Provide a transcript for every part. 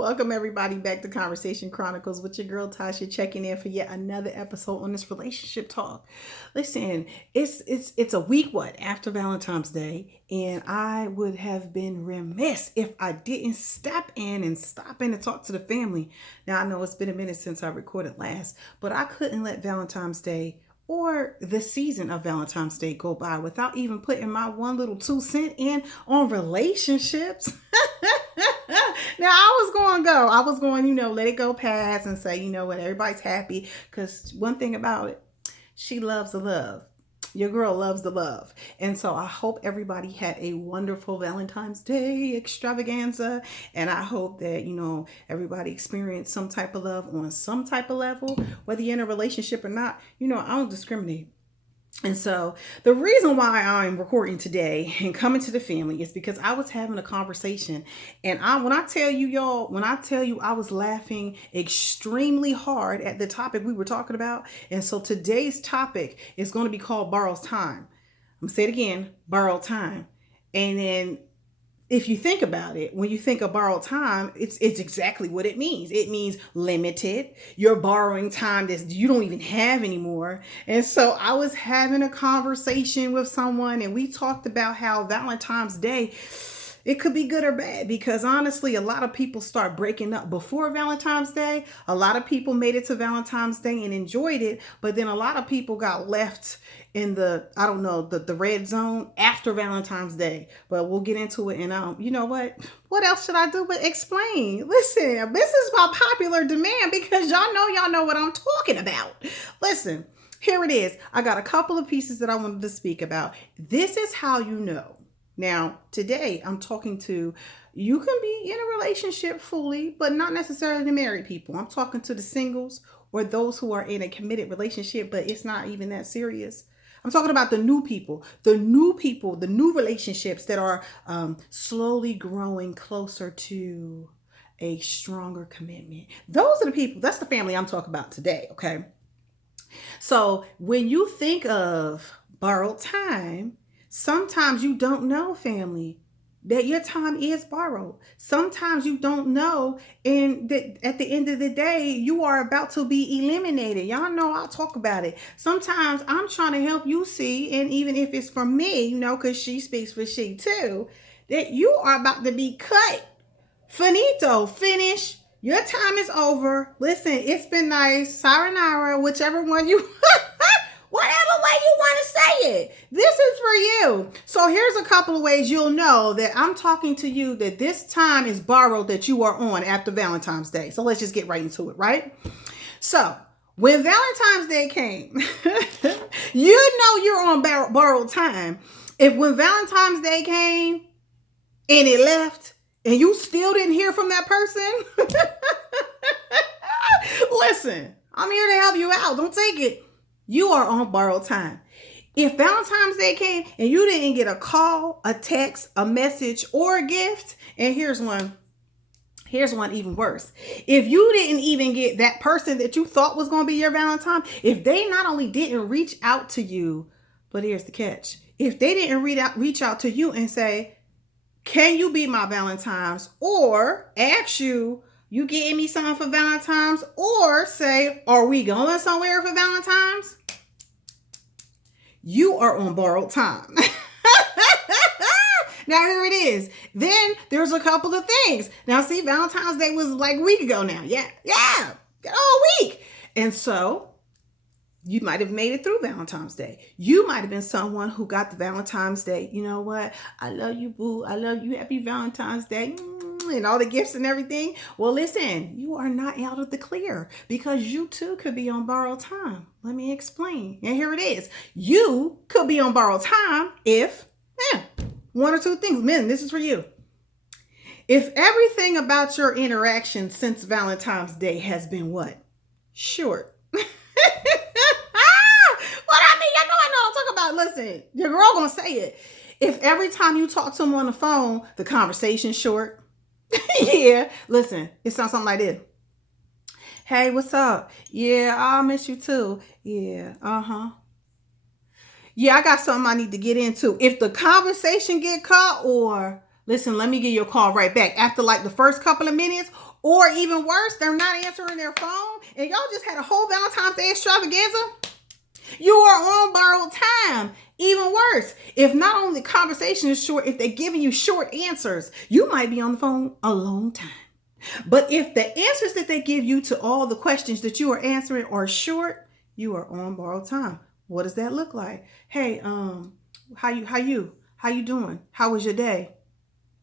Welcome everybody back to Conversation Chronicles with your girl Tasha, checking in for yet another episode on this relationship talk. Listen, it's a week after Valentine's Day, and I would have been remiss if I didn't stop in and talk to the family. Now I know it's been a minute since I recorded last, but I couldn't let Valentine's Day or the season of Valentine's Day go by without even putting my one little 2 cents in on relationships. Now I was going to go. I was going, let it go past and say, you know what, everybody's happy. Because one thing about it, she loves the love. Your girl loves the love. And so I hope everybody had a wonderful Valentine's Day extravaganza. And I hope that, everybody experienced some type of love on some type of level, whether you're in a relationship or not. I don't discriminate. And so the reason why I'm recording today and coming to the family is because I was having a conversation, and when I tell you I was laughing extremely hard at the topic we were talking about. And so today's topic is going to be called borrowed time. I'm gonna say it again, borrowed time. And then if you think about it, when you think of borrowed time, it's exactly what it means. It means limited. You're borrowing time that you don't even have anymore. And so I was having a conversation with someone, and we talked about how Valentine's Day, it could be good or bad, because honestly, a lot of people start breaking up before Valentine's Day. A lot of people made it to Valentine's Day and enjoyed it, but then a lot of people got left in the red zone after Valentine's Day. But we'll get into it. And you know what else should I do but explain? Listen, this is by popular demand, because y'all know what I'm talking about. Listen, here it is. I got a couple of pieces that I wanted to speak about. This is how you know. Now, today I'm talking to, you can be in a relationship fully, but not necessarily the married people. I'm talking to the singles or those who are in a committed relationship, but it's not even that serious. I'm talking about the new people, the new relationships that are slowly growing closer to a stronger commitment. Those are the people, that's the family I'm talking about today, okay? So when you think of borrowed time, sometimes you don't know, family, that your time is borrowed. Sometimes you don't know, and that at the end of the day, you are about to be eliminated. Y'all know I'll talk about it. Sometimes I'm trying to help you see, and even if it's for me, because she speaks for she too, that you are about to be cut. Finito, finish. Your time is over. Listen, it's been nice. Sayonara, whichever one you... Whatever way you want to say it. This is for you. So here's a couple of ways you'll know that I'm talking to you, that this time is borrowed that you are on after Valentine's Day. So let's just get right into it, right? So when Valentine's Day came, you know you're on borrowed time. If when Valentine's Day came and it left and you still didn't hear from that person, listen, I'm here to help you out. Don't take it. You are on borrowed time. If Valentine's Day came and you didn't get a call, a text, a message, or a gift, and here's one even worse. If you didn't even get that person that you thought was going to be your Valentine, if they not only didn't reach out to you, but here's the catch. If they didn't reach out to you and say, can you be my Valentine's, or ask you getting me something for Valentine's, or say, are we going somewhere for Valentine's? You are on borrowed time. Now here it is. Then there's a couple of things. Now see, Valentine's Day was like a week ago now. Yeah, all week. And so you might have made it through Valentine's Day. You might have been someone who got the Valentine's Day. You know what? I love you, boo. I love you. Happy Valentine's Day. And all the gifts and everything. Well, listen, you are not out of the clear, because you too could be on borrowed time. Let me explain. And here it is. You could be on borrowed time if, one or two things. Men, this is for you. If everything about your interaction since Valentine's Day has been what? Short. What I mean, I know I'm talking about. Listen, your girl gonna say it. If every time you talk to him on the phone, the conversation's short. Yeah, listen, it sounds something like this. Hey, what's up? Yeah, I'll miss you too. Yeah, yeah, I got something I need to get into. If the conversation get cut, or Listen, let me give you a call right back. After like the first couple of minutes, or even worse, they're not answering their phone, and y'all just had a whole Valentine's Day extravaganza. You are on borrowed time. Even worse, if not only the conversation is short, if they're giving you short answers, you might be on the phone a long time. But if the answers that they give you to all the questions that you are answering are short, you are on borrowed time. What does that look like? Hey, how you doing? How was your day?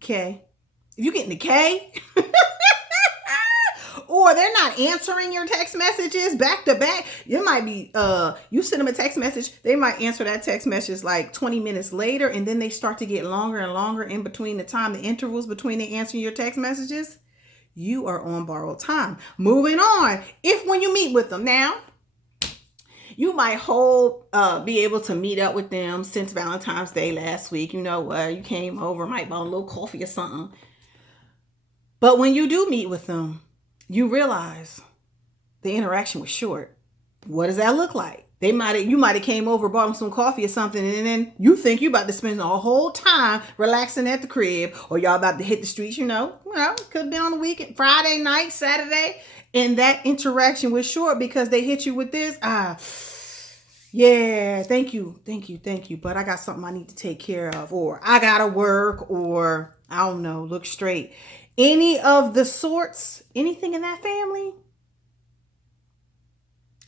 K. If you getting the K, or they're not answering your text messages back to back, it might be you send them a text message, they might answer that text message like 20 minutes later, and then they start to get longer and longer in between the intervals between they answering your text messages. You are on borrowed time. Moving on. If when you meet with them now, you might be able to meet up with them since Valentine's Day last week. You know what? You came over, might buy a little coffee or something. But when you do meet with them, you realize the interaction was short. What does that look like? You might have came over, bought them some coffee or something, and then you think you about to spend a whole time relaxing at the crib, or y'all about to hit the streets, you know, could be on the weekend, Friday night, Saturday, and that interaction was short because they hit you with this, yeah, thank you, but I got something I need to take care of, or I gotta work, or I don't know, look straight. Any of the sorts, anything in that family,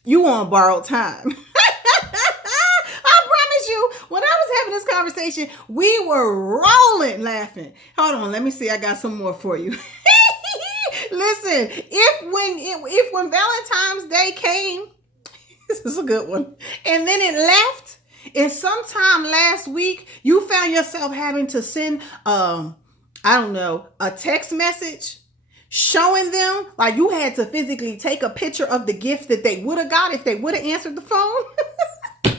you on borrowed time. I promise you, when I was having this conversation, we were rolling laughing. Hold on, let me see. I got some more for you. Listen, if when Valentine's Day came, this is a good one, and then it left, and sometime last week, you found yourself having to send, a text message showing them, like you had to physically take a picture of the gift that they would have got if they would have answered the phone. Wait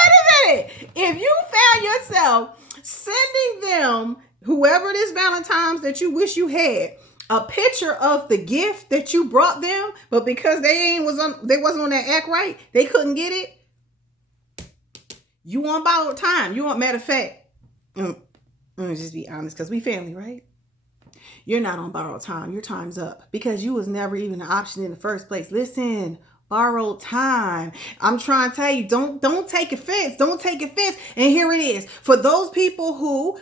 a minute. If you found yourself sending them, whoever it is Valentine's that you wish you had, a picture of the gift that you brought them, but because they wasn't on that act right, they couldn't get it. You want borrowed time. You want, matter of fact, let me just be honest, because we family, right? You're not on borrowed time. Your time's up because you was never even an option in the first place. Listen, borrowed time. I'm trying to tell you, don't take offense. Don't take offense. And here it is. For those people who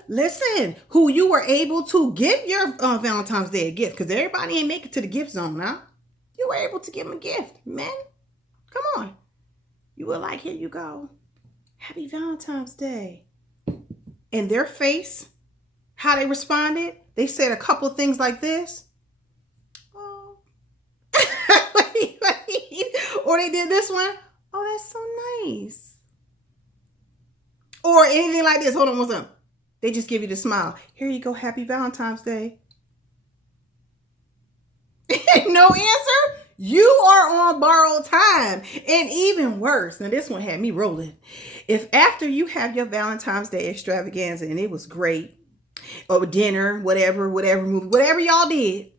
you were able to give your Valentine's Day a gift, because everybody ain't make it to the gift zone, huh? You were able to give them a gift, man. Come on. You were like, here you go. Happy Valentine's Day. And their face, how they responded, they said a couple of things like this. Oh. wait. Or they did this one. Oh, that's so nice. Or anything like this. Hold on, what's up? They just give you the smile. Here you go. Happy Valentine's Day. No answer? You are on borrowed time. And even worse, now this one had me rolling. If after you have your Valentine's Day extravaganza and it was great, or dinner, whatever movie, whatever y'all did,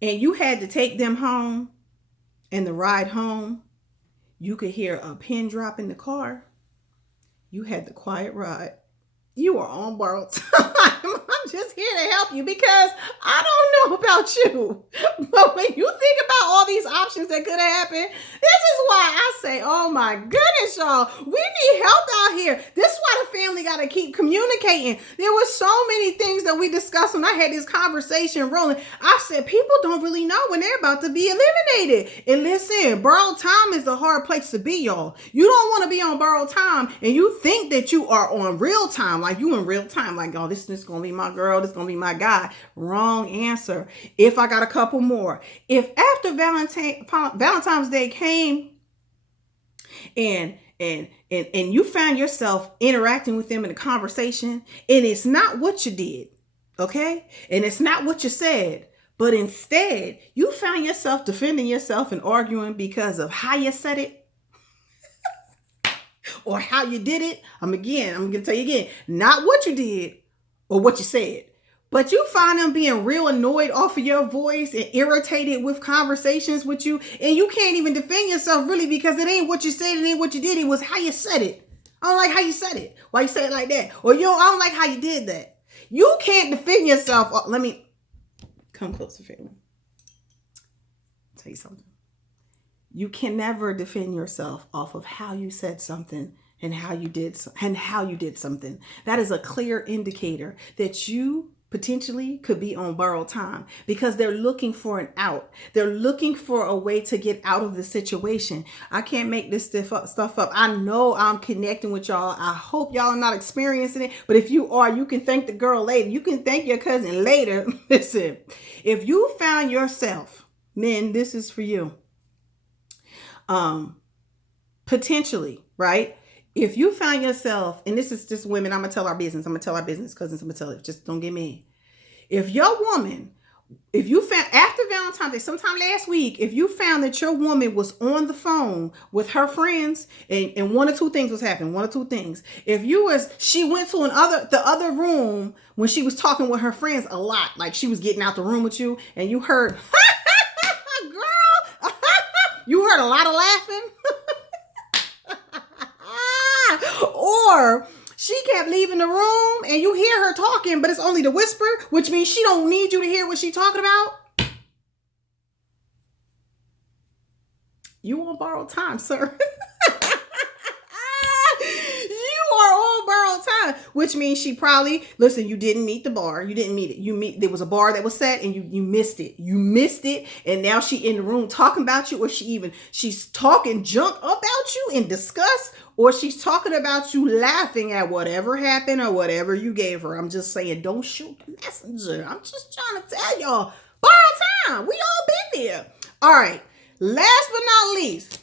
and you had to take them home, and the ride home, you could hear a pin drop in the car, you had the quiet ride. You are on borrowed time. I'm just here to help you because I don't know about you. But when you think about all these options that could have happened, this is why I say, oh my goodness, y'all, we need help out here. This is why the family got to keep communicating. There were so many things that we discussed when I had this conversation rolling. I said, people don't really know when they're about to be eliminated. And listen, borrowed time is a hard place to be, y'all. You don't want to be on borrowed time and you think that you are on real time. Like you in real time, like, oh, this is going to be my girl. This is going to be my guy. Wrong answer. If I got a couple more. If after Valentine's Day came and you found yourself interacting with them in a conversation and it's not what you did, okay? And it's not what you said, but instead you found yourself defending yourself and arguing because of how you said it, or how you did it. I'm going to tell you again, not what you did or what you said, but you find them being real annoyed off of your voice and irritated with conversations with you. And you can't even defend yourself really because it ain't what you said. It ain't what you did. It was how you said it. I don't like how you said it. Why you say it like that? Or I don't like how you did that. You can't defend yourself. Let me come closer, family. I'll tell you something. You can never defend yourself off of how you said something and how you did something. That is a clear indicator that you potentially could be on borrowed time, because they're looking for an out. They're looking for a way to get out of the situation. I can't make this stuff up. I know I'm connecting with y'all. I hope y'all are not experiencing it. But if you are, you can thank the girl later. You can thank your cousin later. Listen, if you found yourself, men, this is for you. Potentially, right? If you find yourself, and this is just women, I'm going to tell our business, cousins, I'm going to tell it, just don't get me. If your woman, if you found after Valentine's Day, sometime last week, if you found that your woman was on the phone with her friends, and one or two things was happening, If she went to the other room when she was talking with her friends a lot, like she was getting out the room with you, and you heard, girl, you heard a lot of laughing. Or she kept leaving the room and you hear her talking, but it's only the whisper, which means she don't need you to hear what she's talking about. You on borrowed time, sir. You are on borrowed time, which means she probably, listen, you didn't meet the bar. You didn't meet it. There was a bar that was set and you missed it. You missed it. And now she in the room talking about you, or she's talking junk about you in disgust, or she's talking about you laughing at whatever happened or whatever you gave her. I'm just saying, don't shoot the messenger. I'm just trying to tell y'all, borrowed time. We all been there. All right. Last but not least,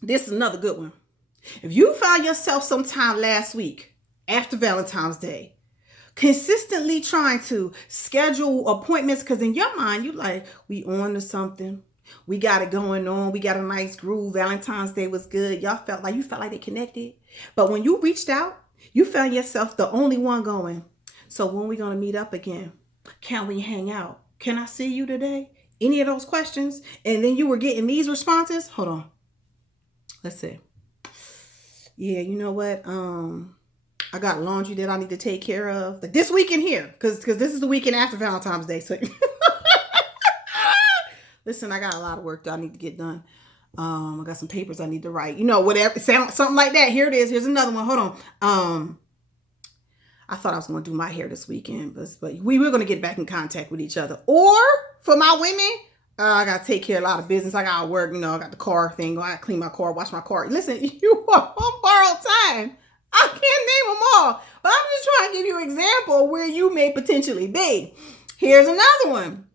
this is another good one. If you found yourself sometime last week after Valentine's Day, consistently trying to schedule appointments, because in your mind, you like, we on to something. We got it going on. We got a nice groove. Valentine's Day was good. You felt like they connected. But when you reached out, you found yourself the only one going, so when we going to meet up again? Can we hang out? Can I see you today? Any of those questions? And then you were getting these responses. Hold on. Let's see. Yeah, you know what? I got laundry that I need to take care of. Like this weekend here, because this is the weekend after Valentine's Day. So listen, I got a lot of work that I need to get done. I got some papers I need to write. You know, whatever. Something like that. Here it is. Here's another one. Hold on. I thought I was going to do my hair this weekend, but we were going to get back in contact with each other. Or for my women, I got to take care of a lot of business. I got to work. You know, I got the car thing. I got to clean my car, wash my car. Listen, you are on borrowed time. I can't name them all, but I'm just trying to give you an example where you may potentially be. Here's another one.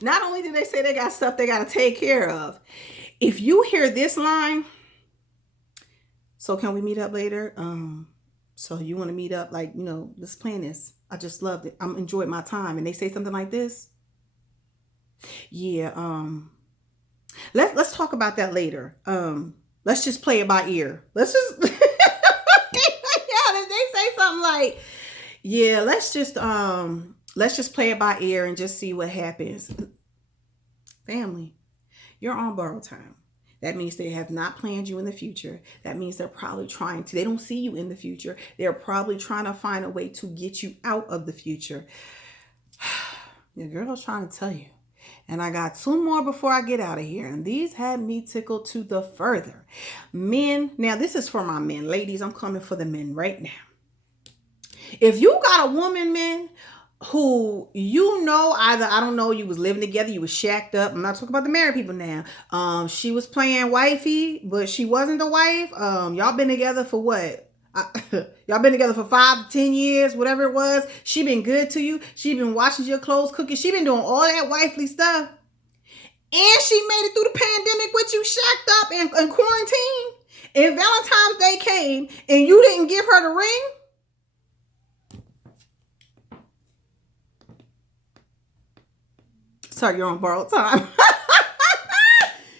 Not only do they say they got stuff they got to take care of, if you hear this line, so can we meet up later? So you want to meet up, like, you know, let's plan this. I just loved it. I'm enjoyed my time. And they say something like this. Yeah. Let's talk about that later. Let's just play it by ear. Let's just, yeah, they say something like, yeah, let's just play it by ear and just see what happens. Family, you're on borrowed time. That means they have not planned you in the future. That means they're probably they don't see you in the future. They're probably trying to find a way to get you out of the future. Your girl's trying to tell you. And I got two more before I get out of here. And these had me tickled to the further. Men, now this is for my men. Ladies, I'm coming for the men right now. If you got a woman, men, who, you know, either, I don't know, you was living together, you was shacked up. I'm not talking about the married people now. She was playing wifey, but she wasn't the wife. Y'all been together for what? Y'all been together for 5 to 10 years, whatever it was. She been good to you. She been washing your clothes, cooking. She been doing all that wifely stuff. And she made it through the pandemic with you shacked up and quarantined. And Valentine's Day came and you didn't give her the ring. Sorry, you're on borrowed time.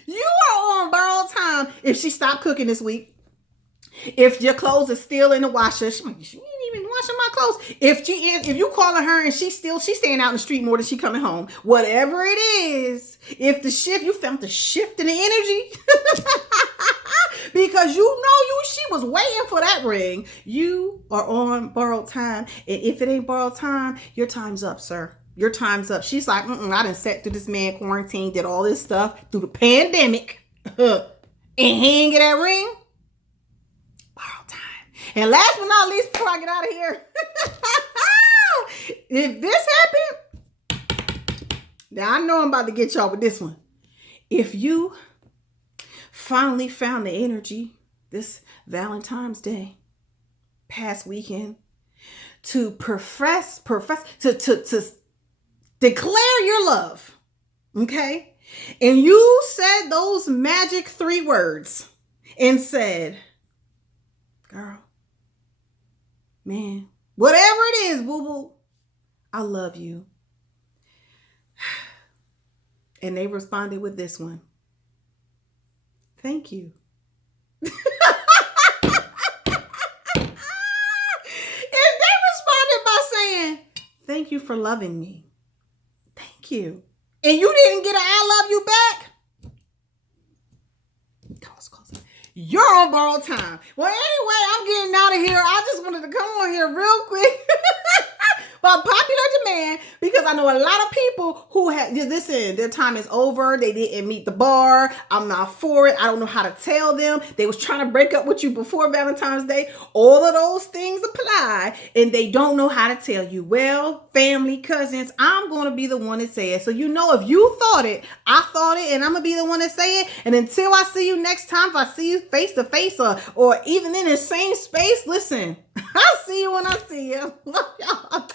You are on borrowed time if she stopped cooking this week. If your clothes are still in the washer, she ain't even washing my clothes. If you calling her and she's staying out in the street more than she coming home. Whatever it is, if you felt the shift in the energy, because she was waiting for that ring. You are on borrowed time. And if it ain't borrowed time, your time's up, sir. Your time's up. She's like, I done sat through this man quarantine, did all this stuff through the pandemic. And he ain't get that ring. Borrowed time. And last but not least, before I get out of here, if this happened, now I know I'm about to get y'all with this one. If you finally found the energy this Valentine's Day, past weekend, to to declare your love, okay? And you said those magic 3 words and said, girl, man, whatever it is, boo-boo, I love you. And they responded with this one. Thank you. If they responded by saying, thank you for loving me. Thank you. And you didn't get an I love you back. You're on borrowed time. Well, anyway, I'm getting out of here. I just wanted to come on here real quick. By popular demand, because I know a lot of people who have, listen, their time is over. They didn't meet the bar. I'm not for it. I don't know how to tell them. They was trying to break up with you before Valentine's Day. All of those things apply, and they don't know how to tell you. Well, family, cousins, I'm going to be the one to say it. So if you thought it, I thought it, and I'm going to be the one to say it. And until I see you next time, if I see you face to face or even in the same space, listen, I'll see you when I see you. Love y'all.